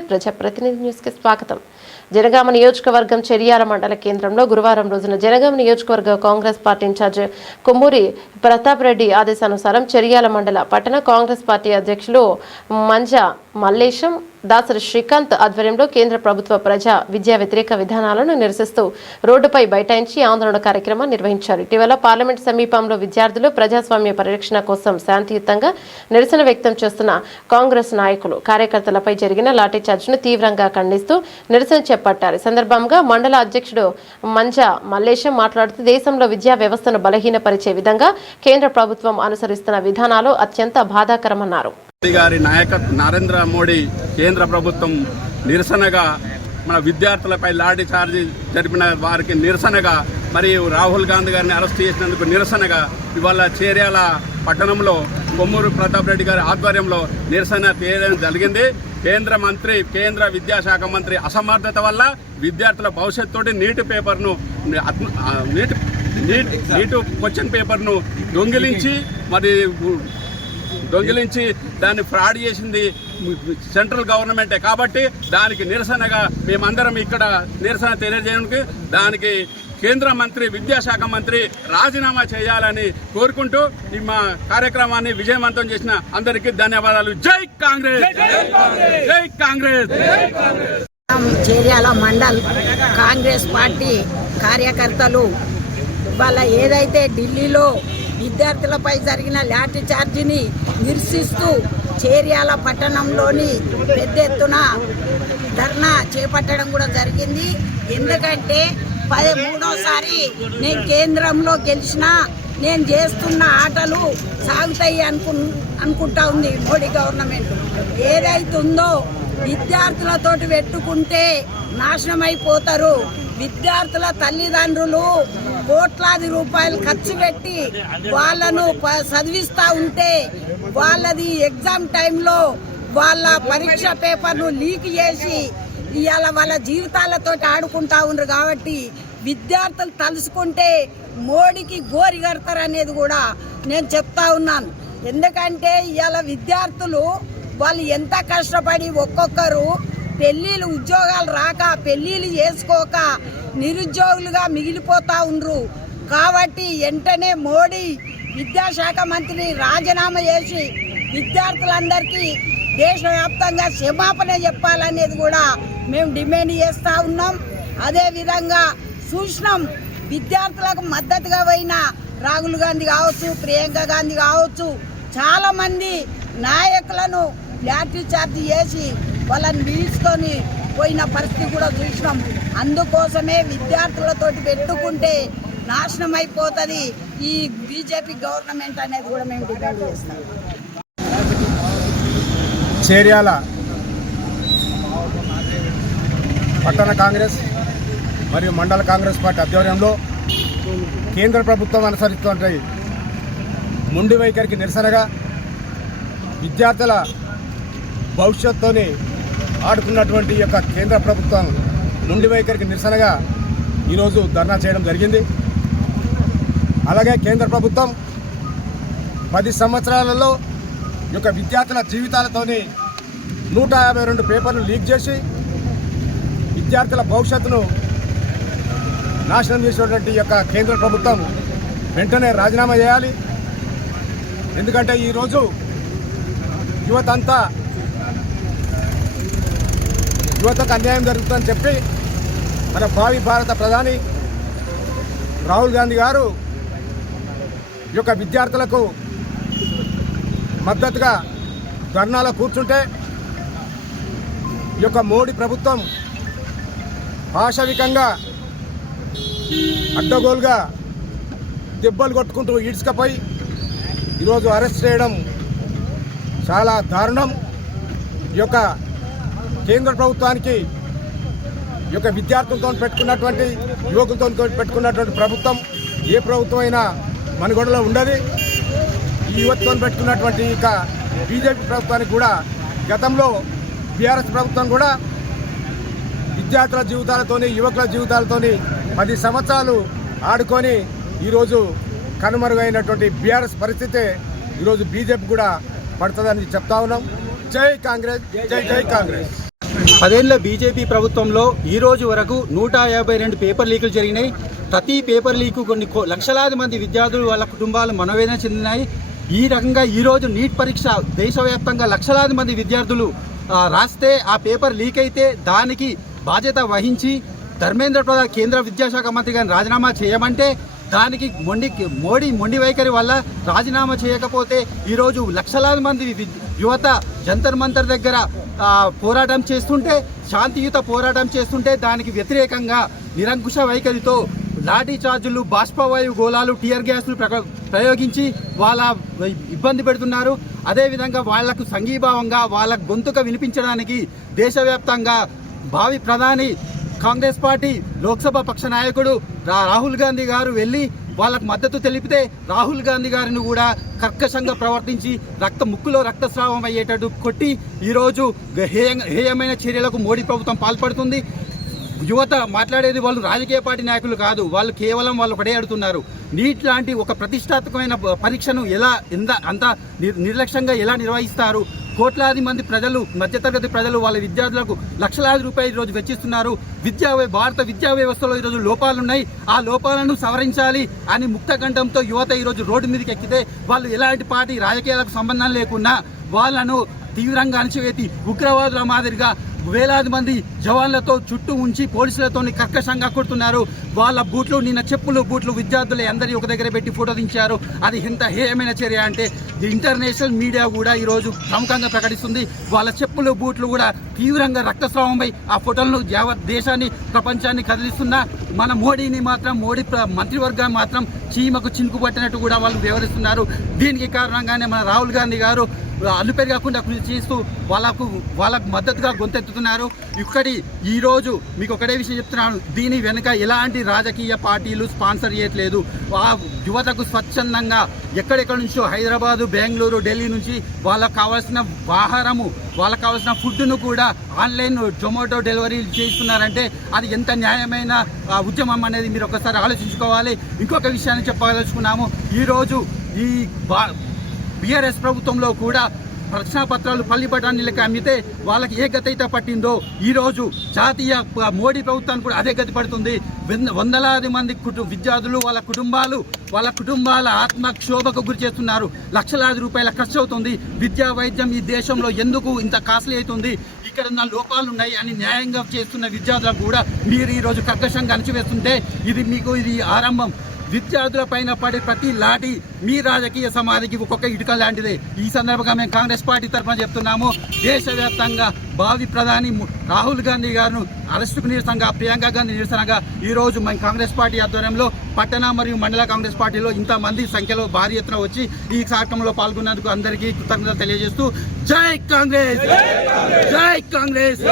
నమస్తే ప్రజాప్రతినిధి న్యూస్ కి స్వాగతం. జనగామ నియోజకవర్గం చెరియాల మండల కేంద్రంలో గురువారం రోజున జనగామ నియోజకవర్గ కాంగ్రెస్ పార్టీ ఇన్ఛార్జ్ కొమ్మూరి ప్రతాప్ రెడ్డి ఆదేశానుసారం చెరియాల మండల పట్టణ కాంగ్రెస్ పార్టీ అధ్యక్షులు మంజా మల్లేశం దాసరి శ్రీకాంత్ ఆధ్వర్యంలో కేంద్ర ప్రభుత్వ ప్రజా విద్యా వ్యతిరేక విధానాలను నిరసిస్తూ రోడ్డుపై బైఠాయించి ఆందోళన కార్యక్రమం నిర్వహించారు. ఇటీవల పార్లమెంట్ సమీపంలో విద్యార్థులు ప్రజాస్వామ్య పరిరక్షణ కోసం శాంతియుతంగా నిరసన వ్యక్తం చేస్తున్న కాంగ్రెస్ నాయకులు కార్యకర్తలపై జరిగిన లాఠీచార్జ్ను తీవ్రంగా ఖండిస్తూ నిరసన చేపట్టారు. ఈ సందర్భంగా మండల అధ్యక్షుడు మంజా మల్లేశం మాట్లాడుతూ దేశంలో విద్యా వ్యవస్థను బలహీనపరిచే విధంగా కేంద్ర ప్రభుత్వం అనుసరిస్తున్న విధానాలు అత్యంత బాధాకరమన్నారు. గారి నాయకత్వం నరేంద్ర మోడీ కేంద్ర ప్రభుత్వం నిరసనగా మన విద్యార్థులపై లాఠీ చార్జీ జరిపిన వారికి నిరసనగా మరియు రాహుల్ గాంధీ గారిని అరెస్ట్ చేసినందుకు నిరసనగా ఇవాళ చేర్యాల పట్టణంలో కొమ్మూరు ప్రతాప్ రెడ్డి గారి ఆధ్వర్యంలో నిరసన చేయడం జరిగింది. కేంద్ర విద్యాశాఖ మంత్రి అసమర్థత వల్ల విద్యార్థుల భవిష్యత్తుతోటి నీట్ క్వశ్చన్ పేపర్ను దొంగిలించి దాన్ని ఫ్రాడ్ చేసింది సెంట్రల్ గవర్నమెంటే. కాబట్టి దానికి నిరసనగా మేమందరం ఇక్కడ నిరసన తెలియజేయడానికి దానికి విద్యాశాఖ మంత్రి రాజీనామా చేయాలని కోరుకుంటూ మా కార్యక్రమాన్ని విజయవంతం చేసిన అందరికీ ధన్యవాదాలు. జై కాంగ్రెస్, జై కాంగ్రెస్. చేర్యాల మండల్ కాంగ్రెస్ పార్టీ కార్యకర్తలు వాళ్ళ ఏదైతే ఢిల్లీలో విద్యార్థులపై జరిగిన లాఠీ చార్జీని నిరసిస్తూ చేర్యాల పట్టణంలోని పెద్ద ఎత్తున ధర్నా చేపట్టడం కూడా జరిగింది. ఎందుకంటే 13వ నేను కేంద్రంలో గెలిచినా నేను చేస్తున్న ఆటలు సాగుతాయి అనుకుంటా ఉంది మోడీ గవర్నమెంట్. ఏదైతే ఉందో విద్యార్థులతోటి పెట్టుకుంటే నాశనం అయిపోతారు. విద్యార్థుల తల్లిదండ్రులు కోట్లాది రూపాయలు ఖర్చు పెట్టి వాళ్ళను చదివిస్తూ ఉంటే వాళ్ళది ఎగ్జామ్ టైంలో వాళ్ళ పరీక్ష పేపర్ను లీక్ చేసి ఇవాళ వాళ్ళ జీవితాలతో ఆడుకుంటా ఉన్నారు. కాబట్టి విద్యార్థులు తలుసుకుంటే మోడీకి గోరి కడతారు అనేది కూడా నేను చెప్తా ఉన్నాను. ఎందుకంటే ఇవాళ విద్యార్థులు వాళ్ళు ఎంత కష్టపడి ఒక్కొక్కరు పెళ్ళిళ్ళు ఉద్యోగాలు రాక పెళ్ళిళ్ళు చేసుకోక నిరుద్యోగులుగా మిగిలిపోతా ఉండ్రు. కాబట్టి వెంటనే మోడీ విద్యాశాఖ మంత్రిని రాజీనామా చేసి విద్యార్థులందరికీ దేశవ్యాప్తంగా క్షమాపణ చెప్పాలనేది కూడా మేము డిమాండ్ చేస్తూ ఉన్నాం. అదేవిధంగా చూసినాం విద్యార్థులకు మద్దతుగా పోయిన రాహుల్ గాంధీ కావచ్చు, ప్రియాంక గాంధీ కావచ్చు, చాలామంది నాయకులను లాఠీ చార్జీ చేసి వాళ్ళని నిలుచుకొని పోయిన పరిస్థితి కూడా చూసినాం. అందుకోసమే విద్యార్థులతోటి పెట్టుకుంటే నాశనం అయిపోతుంది ఈ బీజేపీ గవర్నమెంట్ అనేది కూడా మేము డిమాండ్ చేస్తాం. చేర్యాల పట్టణ కాంగ్రెస్ మరియు మండల కాంగ్రెస్ పార్టీ ఆధ్వర్యంలో కేంద్ర ప్రభుత్వం అనుసరిస్తున్న మొండి వైఖరికి నిరసనగా విద్యార్థుల భవిష్యత్తుని ఆడుకున్నటువంటి యొక్క కేంద్ర ప్రభుత్వం మొండి వైఖరికి నిరసనగా ఈరోజు ధర్నా చేయడం జరిగింది. అలాగే కేంద్ర ప్రభుత్వం 10 సంవత్సరాలలో యొక్క విద్యార్థుల జీవితాలతోని 152 పేపర్లు లీక్ చేసి విద్యార్థుల భవిష్యత్తును నాశనం చేసినటువంటి యొక్క కేంద్ర ప్రభుత్వం వెంటనే రాజీనామా చేయాలి. ఎందుకంటే ఈరోజు యువతకు అన్యాయం జరుగుతుందని చెప్పి మన భావి భారత ప్రధాని రాహుల్ గాంధీ గారు ఈ యొక్క విద్యార్థులకు మద్దతుగా ధర్నాలో కూర్చుంటే ఈ యొక్క మోడీ ప్రభుత్వం పాశవికంగా అడ్డగోలుగా దెబ్బలు కొట్టుకుంటూ ఈడ్చుకపోయి ఈరోజు అరెస్ట్ చేయడం చాలా దారుణం. ఈ యొక్క కేంద్ర ప్రభుత్వానికి ఈ యొక్క విద్యార్థులతో పెట్టుకున్నటువంటి యువకులతో పెట్టుకున్నటువంటి ప్రభుత్వం ఏ ప్రభుత్వం అయినా మనుగడలో ఉండదు. ఈ యువతతో పెట్టుకున్నటువంటి ఇక బీజేపీ ప్రభుత్వానికి కూడా గతంలో బీఆర్ఎస్ ప్రభుత్వం కూడా విద్యార్థుల జీవితాలతోని యువకుల జీవితాలతోని 10 సంవత్సరాలు ఆడుకొని ఈరోజు కనుమరుగైనటువంటి బీఆర్ఎస్ పరిస్థితే ఈరోజు బీజేపీ కూడా పడుతుందని చెప్తా ఉన్నాం. జై కాంగ్రెస్, జై జై కాంగ్రెస్. 10 బీజేపీ ప్రభుత్వంలో ఈ రోజు వరకు 152 పేపర్ లీకులు జరిగినాయి. ప్రతి పేపర్ లీకు కొన్ని లక్షలాది మంది విద్యార్థులు వాళ్ళ కుటుంబాలు మనోవేదన చెందినాయి. ఈ రకంగా ఈరోజు నీట్ పరీక్ష దేశవ్యాప్తంగా లక్షలాది మంది విద్యార్థులు రాస్తే ఆ పేపర్ లీక్ అయితే దానికి బాధ్యత వహించి ధర్మేంద్ర ప్రధాన్ కేంద్ర విద్యాశాఖ మంత్రి గారిని రాజీనామా చేయమంటే దానికి మొండి వైఖరి వల్ల రాజీనామా చేయకపోతే ఈరోజు లక్షలాది మంది యువత జంతర్ మంతర్ దగ్గర పోరాటం చేస్తుంటే, శాంతియుత పోరాటం చేస్తుంటే దానికి వ్యతిరేకంగా నిరంకుశ వైఖరితో లాఠీ చార్జులు, బాష్పవాయు గోళాలు, టియర్ గ్యాస్లు ప్రయోగించి వాళ్ళ ఇబ్బంది పెడుతున్నారు. అదేవిధంగా వాళ్లకు సంఘీభావంగా వాళ్ళ గొంతుక వినిపించడానికి దేశవ్యాప్తంగా భావి ప్రధాని కాంగ్రెస్ పార్టీ లోక్సభ పక్ష నాయకుడు రాహుల్ గాంధీ గారు వెళ్ళి వాళ్ళకు మద్దతు తెలిపితే రాహుల్ గాంధీ గారిని కూడా కర్కశంగా ప్రవర్తించి ముక్కులో రక్తస్రావం అయ్యేటట్టు కొట్టి ఈరోజు హేయమైన చర్యలకు మోడీ ప్రభుత్వం పాల్పడుతుంది. యువత మాట్లాడేది వాళ్ళు రాజకీయ పార్టీ నాయకులు కాదు, వాళ్ళు కేవలం వాళ్ళు ఒకటే అడుగుతున్నారు, నీట్ లాంటి ఒక ప్రతిష్టాత్మకమైన పరీక్షను అంత నిర్లక్ష్యంగా ఎలా నిర్వహిస్తారు? కోట్లాది మంది ప్రజలు, మధ్యతరగతి ప్రజలు వాళ్ళ విద్యార్థులకు లక్షలాది రూపాయలు ఈరోజు వెచ్చిస్తున్నారు. భారత విద్యా వ్యవస్థలో ఈరోజు లోపాలున్నాయి, ఆ లోపాలను సవరించాలి అని ముక్తకంఠంతో యువత ఈరోజు రోడ్డు మీదకి ఎక్కితే వాళ్ళు ఎలాంటి పార్టీ రాజకీయాలకు సంబంధం లేకుండా వాళ్ళను తీవ్రంగా అణచివేసి ఉగ్రవాదుల మాదిరిగా వేలాది మంది జవాన్లతో చుట్టూ ఉంచి పోలీసులతో కర్కశంగా కొడుతున్నారు. వాళ్ళ బూట్లు, నిన్న చెప్పులు బూట్లు విద్యార్థులు అందరి ఒక దగ్గర పెట్టి ఫోటో దించారు. అది ఎంత హేయమైన చర్య అంటే ఇంటర్నేషనల్ మీడియా కూడా ఈరోజు ప్రముఖంగా ప్రకటిస్తుంది. వాళ్ళ చెప్పులు బూట్లు కూడా తీవ్రంగా రక్తస్రావంపై ఆ ఫోటోలను యావత్ దేశాన్ని, ప్రపంచాన్ని కదిలిస్తున్నా మన మోడీ మంత్రివర్గం మాత్రం చీమకు చినుకు పట్టినట్టు కూడా వాళ్ళు వివరిస్తున్నారు. దీనికి కారణంగానే మన రాహుల్ గాంధీ గారు అల్లుపెరి కాకుండా కృషి చేస్తూ వాళ్ళకు మద్దతుగా గొంతెత్తుతున్నారు. ఈరోజు మీకు ఒకటే విషయం చెప్తున్నాను, దీని వెనుక ఎలాంటి రాజకీయ పార్టీలు స్పాన్సర్ చేయట్లేదు. ఆ యువతకు స్వచ్ఛందంగా ఎక్కడెక్కడి నుంచో హైదరాబాదు, బెంగళూరు, ఢిల్లీ నుంచి వాళ్ళకు కావాల్సిన ఆహారము, వాళ్ళకు కావాల్సిన ఫుడ్ను కూడా ఆన్లైన్ జొమాటో డెలివరీ చేస్తున్నారంటే అది ఎంత న్యాయమైన ఉద్యమం అనేది మీరు ఒకసారి ఆలోచించుకోవాలి. ఇంకొక విషయాన్ని చెప్పదలుచుకున్నాము, ఈరోజు ఈ బీఆర్ఎస్ ప్రభుత్వంలో కూడా ప్రశ్నాపత్రాలు పల్లి బఠానీలకు అమ్మితే వాళ్ళకి ఏ గతి అయితే పట్టిందో ఈరోజు జాతీయ మోడీ ప్రభుత్వానికి కూడా అదే గతి పడుతుంది. వందలాది మంది విద్యార్థులు వాళ్ళ కుటుంబాల ఆత్మక్షోభకు గురి చేస్తున్నారు. లక్షలాది రూపాయల ఖర్చు అవుతుంది. విద్యా వైద్యం ఈ దేశంలో ఎందుకు ఇంత కాస్ట్లీ అవుతుంది? ఇక్కడ ఉన్న లోపాలు ఉన్నాయి అని న్యాయంగా చేస్తున్న విద్యార్థులకు కూడా మీరు ఈరోజు కర్కశంగా అణచివేస్తుంటే ఇది ఆరంభం. విద్యార్థుల పైన పడే ప్రతి లాఠీ మీ రాజకీయ సమాధికి ఒక్కొక్క ఇటుక లాంటిదే. ఈ సందర్భంగా మేము కాంగ్రెస్ పార్టీ తరఫున చెప్తున్నాము, దేశవ్యాప్తంగా భావి ప్రధాని రాహుల్ గాంధీ గారిను అరెస్టుకు నిరసనగా, ప్రియాంక గాంధీ నిరసనగా ఈరోజు మేము కాంగ్రెస్ పార్టీ ఆధ్వర్యంలో పట్టణ మరియు మండల కాంగ్రెస్ పార్టీలో ఇంతమంది సంఖ్యలో భారీ ఎత్తున వచ్చి ఈ కార్యక్రమంలో పాల్గొన్నందుకు అందరికీ కృతజ్ఞతలు తెలియజేస్తూ జై కాంగ్రెస్, జై కాంగ్రెస్.